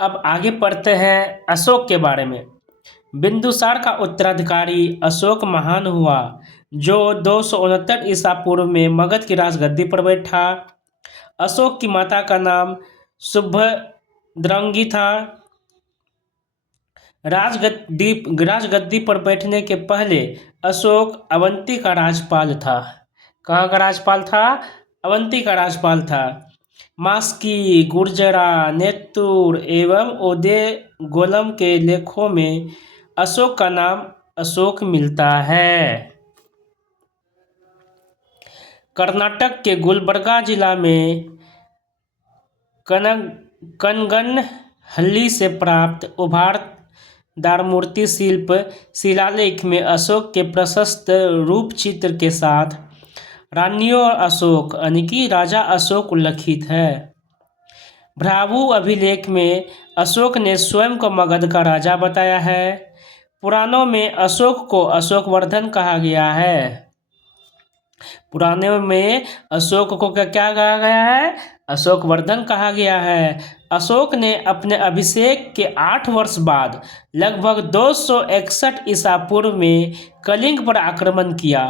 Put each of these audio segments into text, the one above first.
अब आगे पढ़ते हैं अशोक के बारे में। बिंदुसार का उत्तराधिकारी अशोक महान हुआ, जो 269 ईसा पूर्व में मगध की राजगद्दी पर बैठा। अशोक की माता का नाम शुभद्रंगी था। राजगद्दी पर बैठने के पहले अशोक अवंती का राजपाल था। कहाँ का राजपाल था? अवंती का राजपाल था। मास्की, गुर्जरा, नेत्तुर एवं ओदेगोलम के लेखों में अशोक का नाम अशोक मिलता है। कर्नाटक के गुलबर्गा जिला में कनगनहल्ली से प्राप्त उभारदार मूर्ति शिल्प शिलालेख में अशोक के प्रशस्त रूप चित्र के साथ रानियों अशोक यानी कि राजा अशोक उल्लिखित है। भ्राभु अभिलेख में अशोक ने स्वयं को मगध का राजा बताया है। पुराणों में अशोक को अशोकवर्धन कहा गया है। पुराने में अशोक को क्या कहा गया है? अशोकवर्धन कहा गया है। अशोक ने अपने अभिषेक के 8 वर्ष बाद लगभग 261 ईसा पूर्व में कलिंग पर आक्रमण किया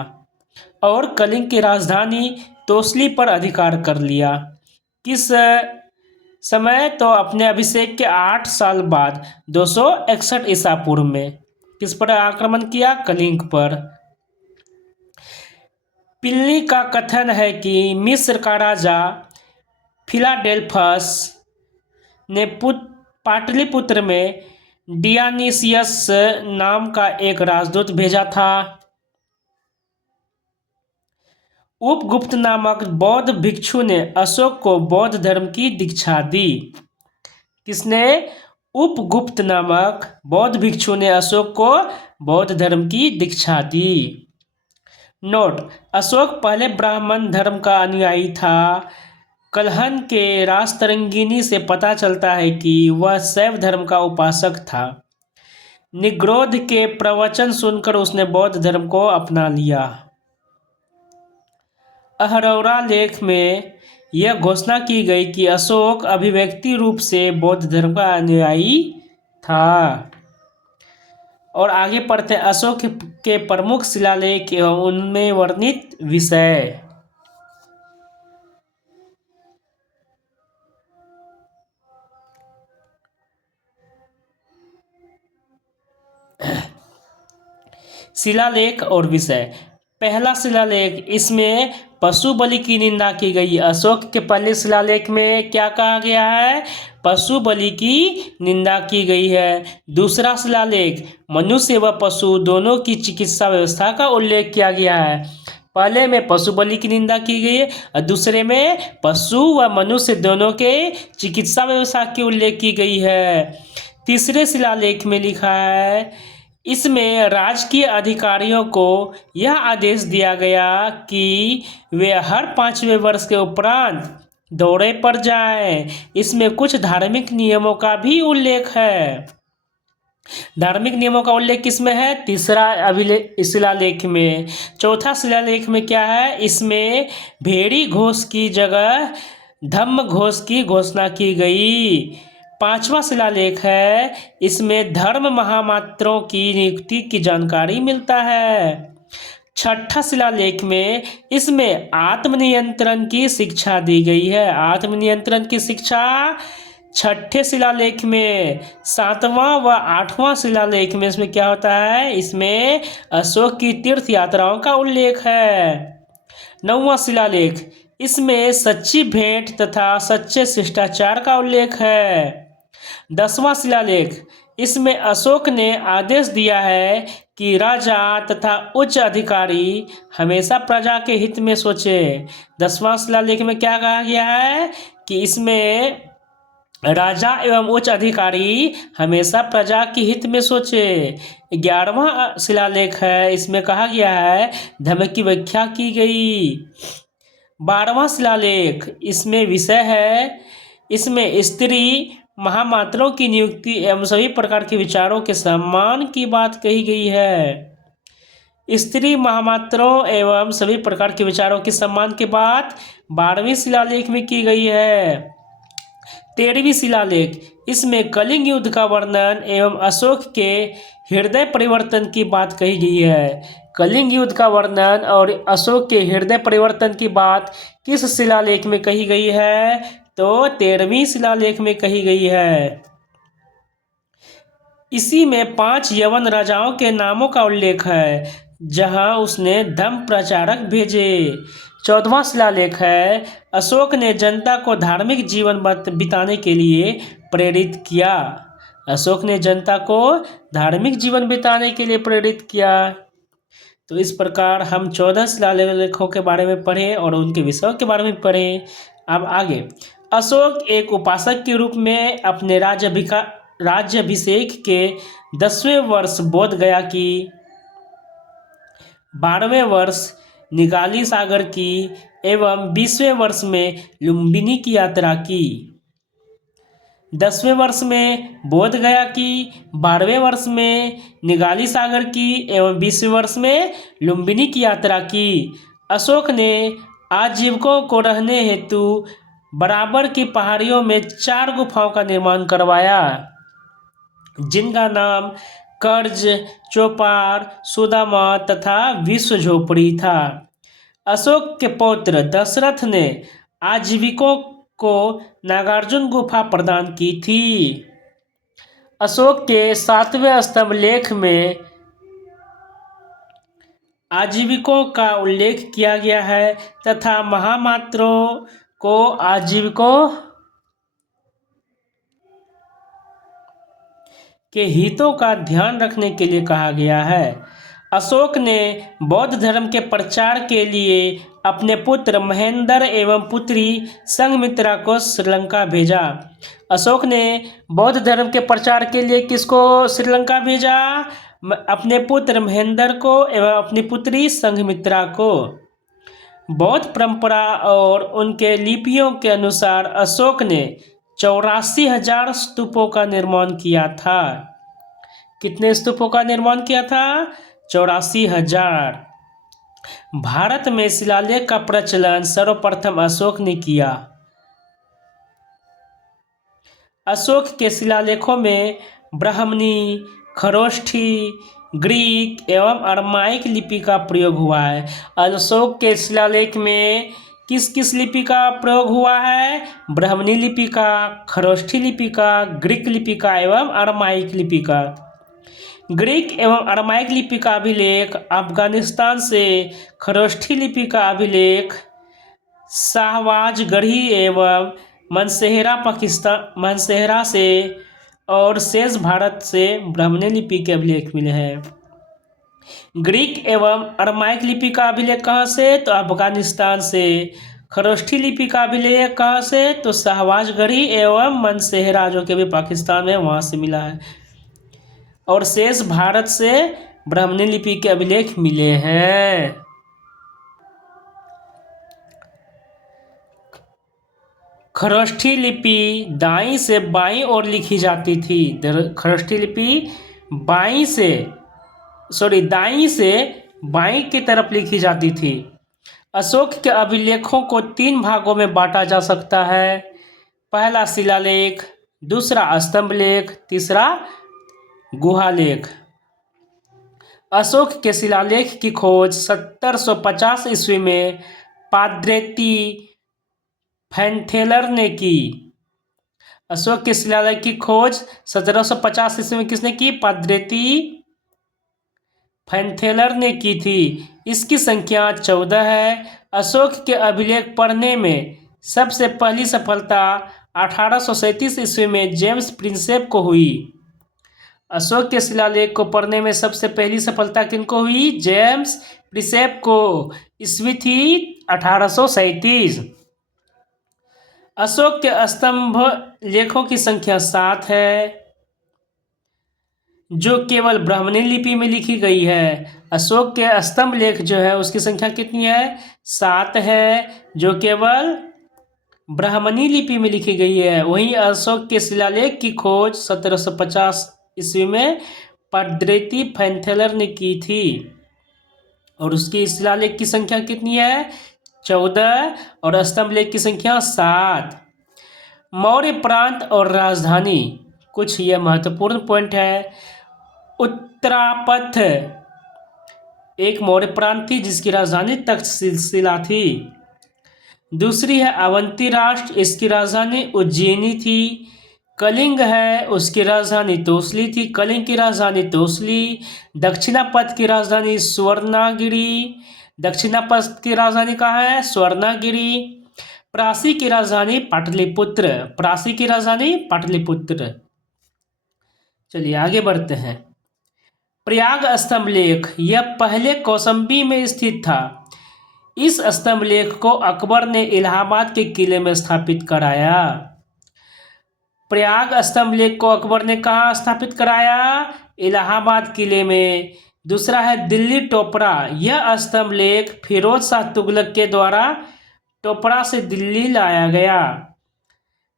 और कलिंग की राजधानी तोसली पर अधिकार कर लिया। किस समय? तो अपने अभिषेक के 8 साल बाद 261 ईसा पूर्व में किस पर आक्रमण किया? कलिंग पर। प्लिनी का कथन है कि मिस्र का राजा फिलाडेल्फस ने पाटलिपुत्र में डियानिसियस नाम का एक राजदूत भेजा था। उपगुप्त नामक बौद्ध भिक्षु ने अशोक को बौद्ध धर्म की दीक्षा दी। किसने? उपगुप्त नामक बौद्ध भिक्षु ने अशोक को बौद्ध धर्म की दीक्षा दी। नोट: अशोक पहले ब्राह्मण धर्म का अनुयायी था। कल्हन के रासतरंगिणी से पता चलता है कि वह शैव धर्म का उपासक था। निग्रोध के प्रवचन सुनकर उसने बौद्ध धर्म को अपना लिया। अहरौरा लेख में यह घोषणा की गई कि अशोक अभिव्यक्ति रूप से बौद्ध धर्म का अनुयायी था। और आगे पढ़ते हैं अशोक के प्रमुख शिलालेख एवं उनमें वर्णित विषय। शिलालेख और विषय। पहला शिलालेख, इसमें पशु बलि की निंदा की गई। अशोक के पहले शिलालेख में क्या कहा गया है? पशु बलि की निंदा की गई है। दूसरा शिलालेख, मनुष्य व पशु दोनों की चिकित्सा व्यवस्था का उल्लेख किया गया है। पहले में पशु बलि की निंदा की गई है और दूसरे में पशु व मनुष्य दोनों के चिकित्सा व्यवस्था की उल्लेख की गई है। तीसरे शिलालेख में लिखा है, इसमें राजकीय अधिकारियों को यह आदेश दिया गया कि वे हर 5वें वर्ष के उपरांत दौरे पर जाएं। इसमें कुछ धार्मिक नियमों का भी उल्लेख है। धार्मिक नियमों का उल्लेख किसमें है? तीसरा शिलालेख में। चौथा शिलालेख में क्या है? इसमें भेड़ी घोष की जगह धम्म घोष की घोषणा की गई। पांचवा शिलालेख है, इसमें धर्म महामात्रों की नियुक्ति की जानकारी मिलता है। छठा शिलालेख में इसमें आत्मनियंत्रण की शिक्षा दी गई है। आत्मनियंत्रण की शिक्षा छठे शिलालेख में। सातवां व आठवां शिलालेख में इसमें क्या होता है? इसमें अशोक की तीर्थ यात्राओं का उल्लेख है। नौवां शिलालेख, इसमें सच्ची भेंट तथा सच्चे शिष्टाचार का उल्लेख है। 10वां शिलालेख, इसमें अशोक ने आदेश दिया है कि राजा तथा उच्च अधिकारी हमेशा प्रजा के हित में सोचे। 10वां शिलालेख में क्या कहा गया है? कि इसमें राजा एवं उच्च अधिकारी हमेशा प्रजा के हित में सोचे। 11वां शिलालेख है, इसमें कहा गया है धर्म की व्याख्या की गई। 12वां शिलालेख, इसमें विषय है, इसमें स्त्री महामात्रों की नियुक्ति एवं सभी प्रकार के विचारों के सम्मान की बात कही गई है। स्त्री महामात्रों एवं सभी प्रकार के विचारों के सम्मान की बात 12वें शिलालेख में की गई है। 13वीं शिलालेख, इसमें कलिंग युद्ध का वर्णन एवं अशोक के हृदय परिवर्तन की बात कही गई है। कलिंग युद्ध का वर्णन और अशोक के हृदय परिवर्तन की बात किस शिलालेख में कही गई है? तो 13वीं शिलालेख में कही गई है। इसी में 5 यवन राजाओं के नामों का उल्लेख है जहां उसने धर्म प्रचारक भेजे। 14वां शिलालेख है, अशोक ने जनता को धार्मिक जीवन बिताने के लिए प्रेरित किया। अशोक ने जनता को धार्मिक जीवन बिताने के लिए प्रेरित किया। तो इस प्रकार हम 14 शिलालेखों के बारे में पढ़े और उनके विषयों के बारे में पढ़े। अब आगे, अशोक एक उपासक के रूप में अपने राज्याभिषेक के 10वें वर्ष बोध गया की, 12वें वर्ष निगाली सागर की एवं 20वें वर्ष में लुम्बिनी की यात्रा की। 10वें वर्ष में बोध गया की, 12वें वर्ष में निगाली सागर की एवं 20वें वर्ष में लुम्बिनी की यात्रा की। अशोक ने आजीविकों को रहने हेतु बराबर की पहाड़ियों में 4 गुफाओं का निर्माण करवाया जिनका नाम कर्ज, चौपार, सुदामा तथा विश्व झोपड़ी था। अशोक के पौत्र दशरथ ने आजीविकों को नागार्जुन गुफा प्रदान की थी। अशोक के 7वें स्तंभ लेख में आजीविकों का उल्लेख किया गया है तथा महामात्रों को आजीविकों के हितों का ध्यान रखने के लिए कहा गया है। अशोक ने बौद्ध धर्म के प्रचार के लिए अपने पुत्र महेंद्र एवं पुत्री संघमित्रा को श्रीलंका भेजा। अशोक ने बौद्ध धर्म के प्रचार के लिए किसको श्रीलंका भेजा? अपने पुत्र महेंद्र को एवं अपनी पुत्री संघमित्रा को। बौद्ध परंपरा और उनके लिपियों के अनुसार अशोक ने 84,000 स्तूपों का निर्माण किया था। कितने स्तूपों का निर्माण किया था? 84,000। भारत में शिलालेख का प्रचलन सर्वप्रथम अशोक ने किया। अशोक के शिलालेखों में ब्राह्मणी, खरोष्ठी, ग्रीक एवं अरमाइक लिपि का प्रयोग हुआ है। अशोक के शिलालेख में किस किस लिपि का प्रयोग हुआ है? ब्राह्मणी लिपि का, खरोष्ठी लिपि का, ग्रीक लिपि का एवं अरमाइक लिपि का। ग्रीक एवं अरमाइक लिपि का अभिलेख अफगानिस्तान से, खरोष्ठी लिपि का अभिलेख शाहबाजगढ़ी एवं मनसेहरा से और शेष भारत से ब्राह्मणी लिपि के अभिलेख मिले हैं। ग्रीक एवं अरमाइक लिपि का अभिलेख कहाँ से? तो अफगानिस्तान से। खरोष्ठी लिपि का अभिलेख कहाँ से? तो शाहबाजगढ़ी एवं मनसेहरा जो कि अभी पाकिस्तान में वहाँ से मिला है। और शेष भारत से ब्राह्मणी लिपि के अभिलेख मिले हैं। खरोष्ठी लिपि दाईं से बाईं ओर लिखी जाती थी। खरोष्ठी लिपि दाईं से बाईं की तरफ लिखी जाती थी। अशोक के अभिलेखों को 3 भागों में बांटा जा सकता है। पहला शिलालेख, दूसरा स्तंभ लेख, तीसरा गुहालेख। अशोक के शिलालेख की खोज 1750 ईस्वी में पाद्रेती फैनथेलर ने की। अशोक के शिलालेख की खोज 1750 ईस्वी में किसने की? पाद्रेती फैनथेलर ने की थी। इसकी संख्या 14 है। अशोक के अभिलेख पढ़ने में सबसे पहली सफलता 1837 ईस्वी में जेम्स प्रिंसेप को हुई। अशोक के शिलालेख को पढ़ने में सबसे पहली सफलता किनको हुई? जेम्स प्रिंसेप को। ईस्वी थी 1837। अशोक के स्तंभ लेखों की संख्या 7 है जो केवल ब्राह्मणी लिपि में लिखी गई है। अशोक के स्तंभ लेख जो है उसकी संख्या कितनी है? 7 है जो केवल ब्राह्मणी लिपि में लिखी गई है। वहीं अशोक के शिलालेख की खोज 1750 ईस्वी में पाद्रेती फैनथेलर ने की थी और उसकी शिलालेख की संख्या कितनी है? 14 और स्तंभ लेख की संख्या 7। मौर्य प्रांत और राजधानी, कुछ यह महत्वपूर्ण पॉइंट है। उत्तरापथ एक मौर्य प्रांत थी जिसकी राजधानी तक्षशिला थी। दूसरी है अवंती राष्ट्र, इसकी राजधानी उज्जैनी थी। कलिंग है, उसकी राजधानी तोसली थी, कलिंग की राजधानी तोसली। दक्षिणापथ की राजधानी स्वर्णागिरी, दक्षिणापथ की राजधानी कहाँ है? स्वर्णागिरी। प्रासी की राजधानी पाटलिपुत्र, प्रासी की राजधानी पाटलिपुत्र। चलिए आगे बढ़ते हैं। प्रयाग स्तंभ लेख, यह पहले कौशाम्बी में स्थित था। इस स्तंभ लेख को अकबर ने इलाहाबाद के किले में स्थापित कराया। प्रयाग स्तंभ लेख को अकबर ने कहाँ स्थापित कराया? इलाहाबाद किले में। दूसरा है दिल्ली टोपरा, यह स्तंभ लेख फिरोज शाह तुगलक के द्वारा टोपरा से दिल्ली लाया गया।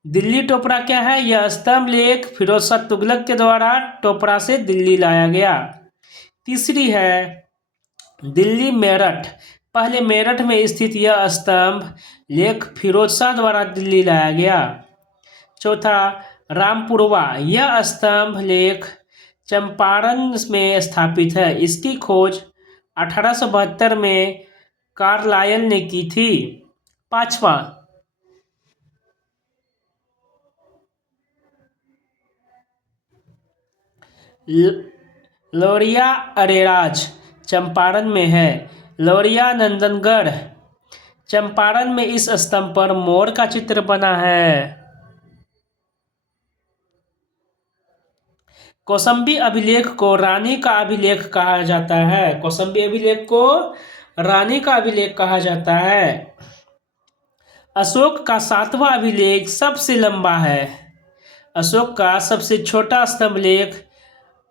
दिल्ली टोपरा क्या है? यह स्तंभ लेख फिरोज शाह तुगलक के द्वारा टोपरा से दिल्ली लाया गया। तीसरी है दिल्ली मेरठ, पहले मेरठ में स्थित यह स्तंभ लेख फिरोज शाह द्वारा दिल्ली लाया गया। चौथा रामपुरवा, यह स्तंभ लेख चंपारण में स्थापित है। इसकी खोज 1872 में कार्लायल ने की थी। पांचवा लौरिया अरेराज, चंपारण में है। लौरिया नंदनगढ़, चंपारण में इस स्तंभ पर मोर का चित्र बना है। कौशाम्बी अभिलेख को रानी का अभिलेख कहा जाता है। कौशाम्बी अभिलेख को रानी का अभिलेख कहा जाता है। अशोक का 7वां अभिलेख सबसे लंबा है। अशोक का सबसे छोटा स्तंभ लेख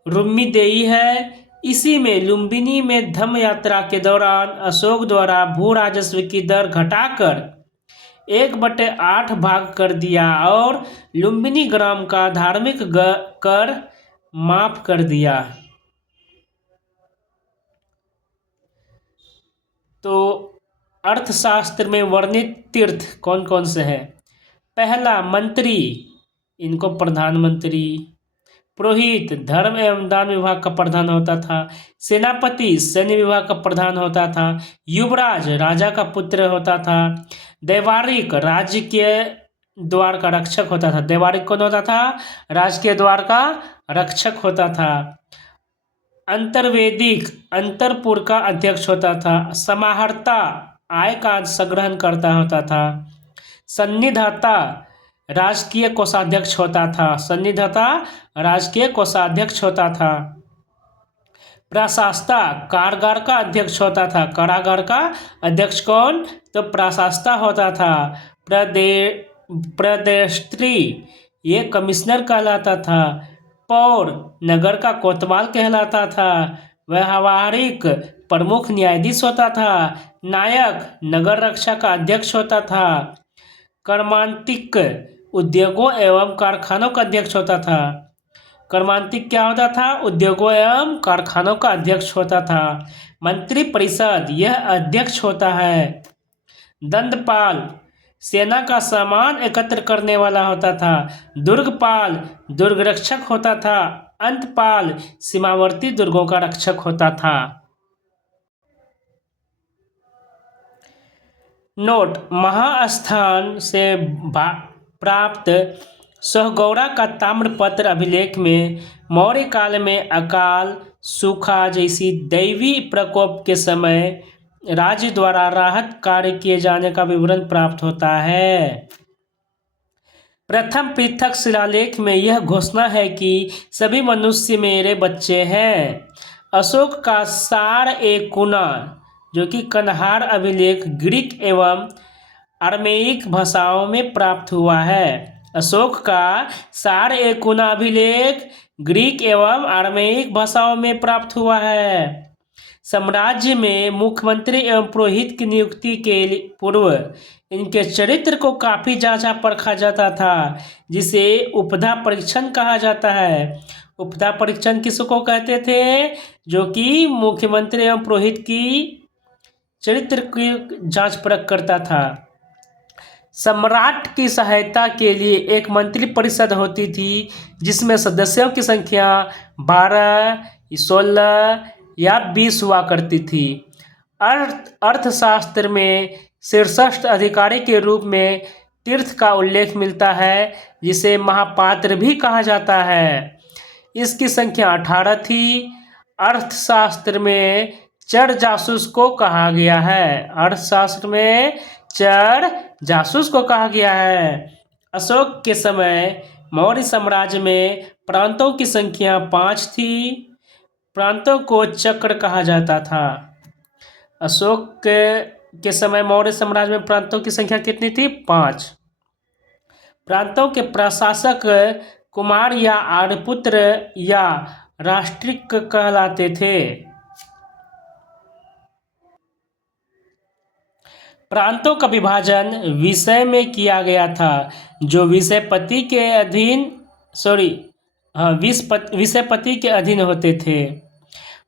रुम्मीदेई है। इसी में लुम्बिनी में धम्म यात्रा के दौरान अशोक द्वारा भू राजस्व की दर घटाकर 1/8 भाग कर दिया और लुम्बिनी ग्राम का धार्मिक कर माफ कर दिया। तो अर्थशास्त्र में वर्णित तीर्थ कौन कौन से हैं? पहला मंत्री, इनको प्रधानमंत्री। पुरोहित धर्म एवं दान विभाग का प्रधान होता था। सेनापति सैन्य विभाग का प्रधान होता था। युवराज राजा का पुत्र होता था। दैवारिक राज्य के द्वार का रक्षक होता था। दैवारिक कौन होता था? राज्य के द्वार का रक्षक होता था। अंतर्वेदिक अंतरपुर का अध्यक्ष होता था। समाहर्ता आय का संग्रहण करता होता था। सन्निधाता राजकीय कोषाध्यक्ष होता था। सन्निधाता राजकीय कोषाध्यक्ष होता था। प्रशास्ता कारागार का अध्यक्ष होता था। कारागार का अध्यक्ष कौन? तो प्रशास्ता होता था। प्रदेष्ट्री ये कमिश्नर कहलाता था। पौर नगर का कोतवाल कहलाता था। व्यवहारिक प्रमुख न्यायाधीश होता था। नायक नगर रक्षा का अध्यक्ष होता था। कर्मांतिक उद्योगों एवं कारखानों का अध्यक्ष होता था। कर्मांतिक क्या होता था? उद्योगों एवं कारखानों का अध्यक्ष होता था। मंत्री परिषद यह अध्यक्ष होता है। दंडपाल सेना का सामान एकत्र करने वाला होता था। दुर्गपाल दुर्ग रक्षक होता था। अंतपाल सीमावर्ती दुर्गों का रक्षक होता था। नोट, महास्थान से प्राप्त सोहगौरा का ताम्रपत्र अभिलेख में मौर्य काल में अकाल सूखा जैसी दैवी प्रकोप के समय राज्य द्वारा राहत कार्य किए जाने का विवरण प्राप्त होता है। प्रथम पृथक शिलालेख में यह घोषणा है कि सभी मनुष्य मेरे बच्चे हैं। अशोक का सार-ए-कुना जो कि कन्हार अभिलेख ग्रीक एवं अरमेइक भाषाओं में प्राप्त हुआ है। अशोक का सार-ए-कुना अभिलेख ग्रीक एवं अरमेइक भाषाओं में प्राप्त हुआ है। साम्राज्य में मुख्यमंत्री एवं पुरोहित की नियुक्ति के पूर्व इनके चरित्र को काफी जांचा परखा जाता था, जिसे उपधा परीक्षण कहा जाता है। उपधा परीक्षण किसको कहते थे? जो कि मुख्यमंत्री एवं पुरोहित की चरित्र की जांच परख करता था। सम्राट की सहायता के लिए एक मंत्री परिषद होती थी जिसमें सदस्यों की संख्या 12, 16 या 20 हुआ करती थी। अर्थशास्त्र में शीर्षस्थ अधिकारी के रूप में तीर्थ का उल्लेख मिलता है, जिसे महापात्र भी कहा जाता है। इसकी संख्या 18 थी। अर्थशास्त्र में चर जासूस को कहा गया है। अर्थशास्त्र में चर जासूस को कहा गया है। अशोक के समय मौर्य साम्राज्य में प्रांतों की संख्या 5 थी। प्रांतों को चक्र कहा जाता था। अशोक के समय मौर्य साम्राज्य में प्रांतों की संख्या कितनी थी? 5। प्रांतों के प्रशासक कुमार या आर्यपुत्र या राष्ट्रिक कहलाते थे। प्रांतों का विभाजन विषय में किया गया था, जो विषयपति के अधीन विषयपति के अधीन होते थे।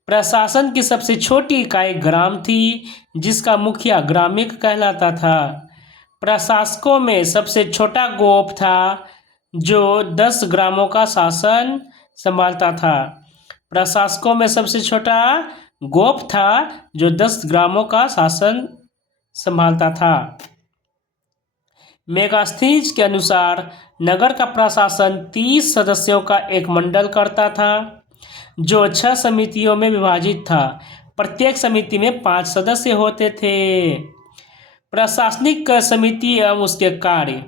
प्रशासन की सबसे छोटी इकाई ग्राम थी, जिसका मुखिया ग्रामिक कहलाता था। प्रशासकों में सबसे छोटा गोप था, जो 10 ग्रामों का शासन संभालता था। प्रशासकों में सबसे छोटा गोप था, जो 10 ग्रामों का शासन संभालता था। मेगास्थनीज के अनुसार नगर का प्रशासन 30 सदस्यों का एक मंडल करता था, जो 6 समितियों में विभाजित था। प्रत्येक समिति में 5 सदस्य होते थे। प्रशासनिक समिति एवं उसके कार्य।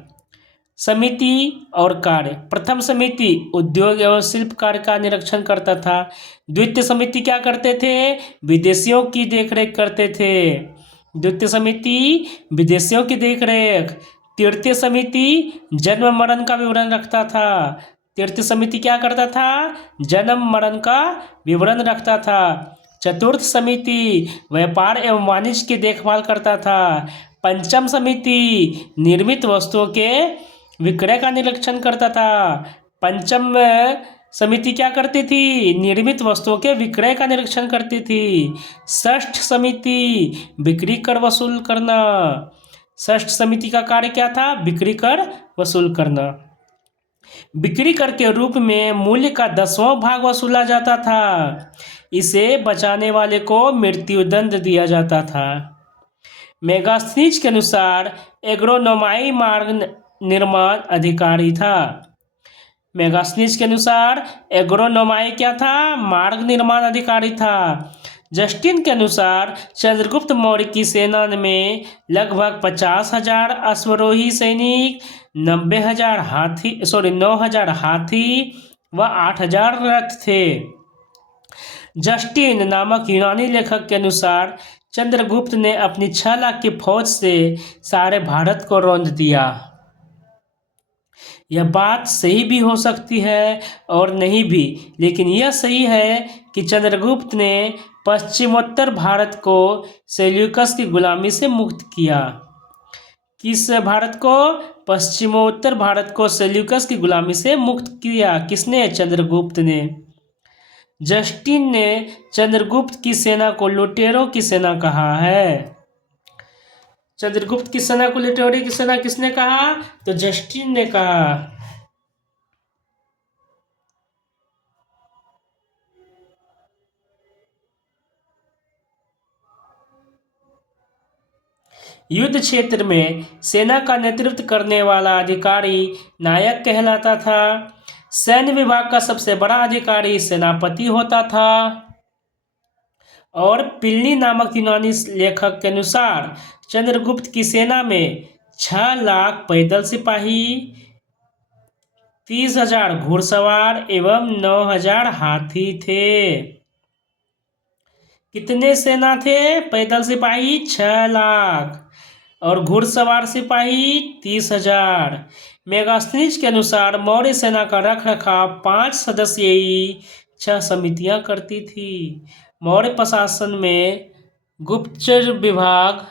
समिति और कार्य। प्रथम समिति उद्योग एवं शिल्प कार्य का निरीक्षण करता था। द्वितीय समिति क्या करते थे? विदेशियों की देखरेख करते थे। द्वितीय समिति विदेशियों की देखरेख। तृतीय समिति जन्म मरण का विवरण रखता था। तृतीय समिति क्या करता था? जन्म मरण का विवरण रखता था। चतुर्थ समिति व्यापार एवं वाणिज्य की देखभाल करता था। पंचम समिति निर्मित वस्तुओं के विक्रय का निरीक्षण करता था। पंचम समिति क्या करती थी? निर्मित वस्तुओं के विक्रय का निरीक्षण करती थी। षष्ठ समिति बिक्री कर वसूल करना। षष्ठ समिति का कार्य क्या था? बिक्री कर वसूल करना। बिक्री कर के रूप में मूल्य का 10वां भाग वसूला जाता था। इसे बचाने वाले को मृत्युदंड दिया जाता था। मेगास्थनीज के अनुसार एग्रोनोमाई मार्ग निर्माण अधिकारी था। मेगास्थनीज के अनुसार एग्रोनोमाई क्या था? मार्ग निर्माण अधिकारी था। जस्टिन के अनुसार चंद्रगुप्त मौर्य की सेना में लगभग 50,000 अश्वरोही सैनिक, 9,000 हाथी व 8,000 रथ थे। जस्टिन नामक यूनानी लेखक के अनुसार चंद्रगुप्त ने अपनी 6 लाख की फौज से सारे भारत को रौंद दिया। यह बात सही भी हो सकती है और नहीं भी, लेकिन यह सही है कि चंद्रगुप्त ने पश्चिमोत्तर भारत को सेल्यूकस की गुलामी से मुक्त किया। किस भारत को? पश्चिमोत्तर भारत को सेल्यूकस की गुलामी से मुक्त किया। किसने? चंद्रगुप्त ने। जस्टिन ने चंद्रगुप्त की सेना को लुटेरों की सेना कहा है। चंद्रगुप्त की सेना को लुटेरों की सेना किसने कहा? तो जस्टिन ने कहा। युद्ध क्षेत्र में सेना का नेतृत्व करने वाला अधिकारी नायक कहलाता था। सैन्य विभाग का सबसे बड़ा अधिकारी सेनापति होता था। और प्लिनी नामक यूनानी लेखक के अनुसार चंद्रगुप्त की सेना में 6 लाख पैदल सिपाही, 30,000 घुड़सवार एवं 9,000 हाथी थे। कितने सेना थे? पैदल सिपाही 6 लाख और घुड़सवार सिपाही 30,000। मेगास्थनीज के अनुसार मौर्य सेना का रखरखाव 5 सदस्यीय 6 समितियां करती थी। मौर्य प्रशासन में गुप्तचर विभाग।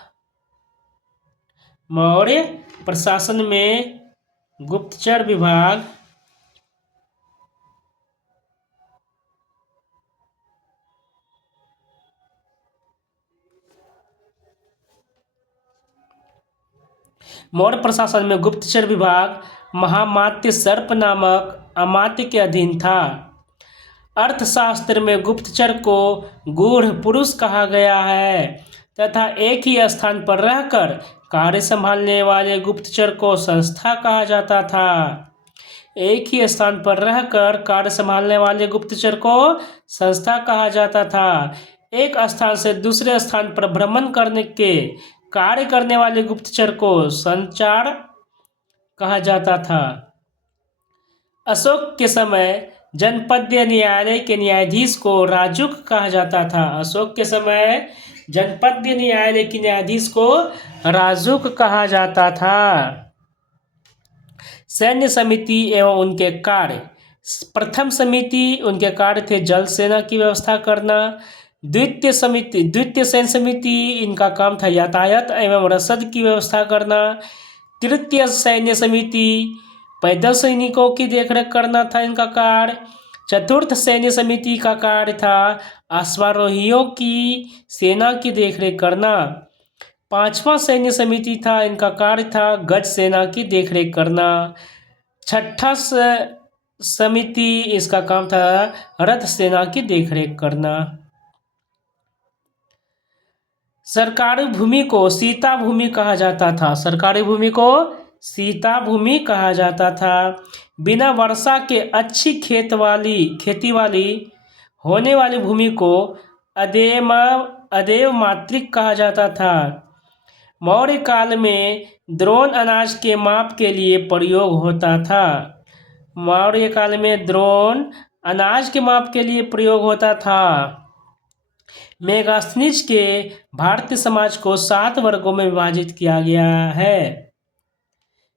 मौर्य प्रशासन में गुप्तचर विभाग, मौर्य प्रशासन में गुप्तचर विभाग महामात्य सर्प नामक अमात्य के अधीन था। अर्थशास्त्र में गुप्तचर को गूढ़ पुरुष कहा गया है तथा एक ही स्थान पर रहकर कार्य संभालने वाले गुप्तचर को संस्था कहा जाता था। एक ही स्थान पर रहकर कार्य संभालने वाले गुप्तचर को संस्था कहा जाता था। एक स्थान से दूसरे स्थान पर भ्रमण करने के कार्य करने वाले गुप्तचर को संचार कहा जाता था। अशोक के समय जनपदीय न्यायालय के न्यायाधीश को राजुक कहा जाता था। अशोक के समय जनपदीय न्यायालय के न्यायाधीश को राजुक कहा जाता था। सैन्य समिति एवं उनके कार्य। प्रथम समिति उनके कार्य थे जल सेना की व्यवस्था करना। द्वितीय सैन्य समिति इनका काम था यातायात एवं रसद की व्यवस्था करना। तृतीय सैन्य समिति पैदल सैनिकों की देखरेख करना था इनका कार्य। चतुर्थ सैन्य समिति का कार्य था अश्वारोहियों की सेना की देखरेख करना। पांचवा सैन्य समिति था इनका कार्य था गज सेना की देखरेख करना। छठा समिति इसका काम था रथ सेना की देखरेख करना। सरकारी भूमि को सीता भूमि कहा जाता था। सरकारी भूमि को सीता भूमि कहा जाता था। बिना वर्षा के अच्छी खेती वाली होने वाली भूमि को अदेव मातृक कहा जाता था। मौर्य काल में द्रोण अनाज के माप के लिए प्रयोग होता था। मौर्य काल में द्रोण अनाज के माप के लिए प्रयोग होता था। मेगास्थनीज के भारतीय समाज को 7 वर्गों में विभाजित किया गया है।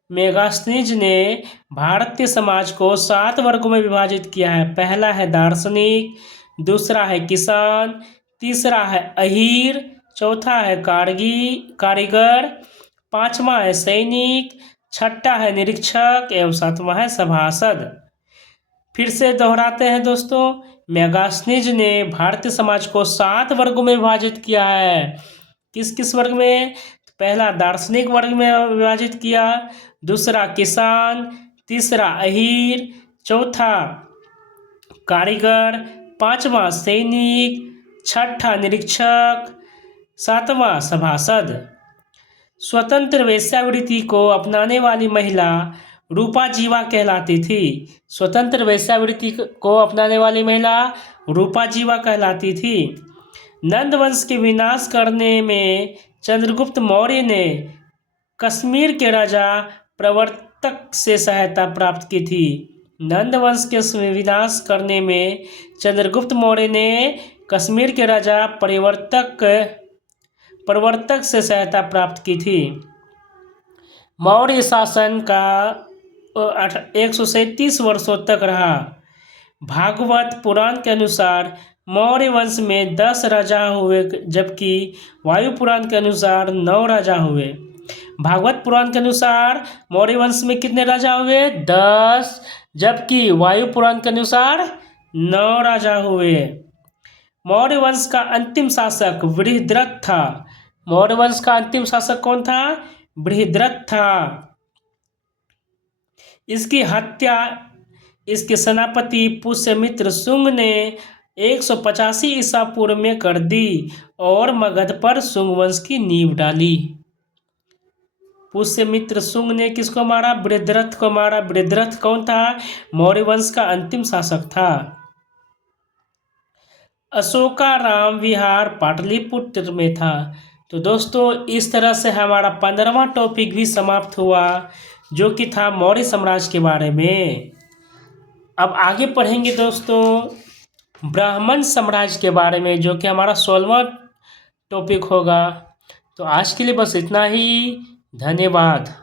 मेगास्थनीज ने भारतीय समाज को 7 वर्गों में विभाजित किया है। पहला है दार्शनिक, दूसरा है किसान, तीसरा है अहीर, चौथा है कारीगर, पांचवा है सैनिक, छठा है निरीक्षक एवं सातवां है सभासद। फिर से दोहराते हैं दोस्तों, मेगास्थनीज ने भारतीय समाज को 7 वर्गों में विभाजित किया है। किस किस वर्ग में? पहला दार्शनिक वर्ग में विभाजित किया, दूसरा किसान, तीसरा अहीर, चौथा कारीगर, पांचवा सैनिक, छठा निरीक्षक, सातवां सभासद। स्वतंत्र वेश्यावृत्ति को अपनाने वाली महिला रूपा जीवा कहलाती थी। स्वतंत्र वेश्यावृत्ति को अपनाने वाली महिला रूपा जीवा कहलाती थी। नंद वंश के विनाश करने में चंद्रगुप्त मौर्य ने कश्मीर के राजा प्रवर्तक से सहायता प्राप्त की थी। नंद वंश के विनाश करने में चंद्रगुप्त मौर्य ने कश्मीर के राजा प्रवर्तक से सहायता प्राप्त की थी। मौर्य शासन का 137 वर्षों तक रहा। भागवत पुराण के अनुसार मौर्य वंश में 10 राजा हुए, जबकि वायु पुराण के अनुसार 9 राजा हुए। भागवत पुराण के अनुसार मौर्य वंश में कितने राजा हुए? 10, जबकि वायु पुराण के अनुसार 9 राजा हुए। मौर्य वंश का अंतिम शासक बृहद्रथ था। मौर्य वंश का अंतिम शासक कौन था? बृहद्रथ था। इसकी हत्या इसके सेनापति पुष्यमित्र शुंग ने 185 ईसा पूर्व में कर दी और मगध पर शुंग वंश की नींव डाली। पुष्यमित्र शुंग ने किसको मारा? बृहद्रथ को मारा। बृहद्रथ कौन था? मौर्य वंश का अंतिम शासक था। अशोकाराम विहार पाटलिपुत्र में था। तो दोस्तों इस तरह से हमारा 15वां टॉपिक भी समाप्त हुआ, जो कि था मौर्य साम्राज्य के बारे में। अब आगे पढ़ेंगे दोस्तों ब्राह्मण साम्राज्य के बारे में, जो कि हमारा 16वां टॉपिक होगा। तो आज के लिए बस इतना ही। धन्यवाद।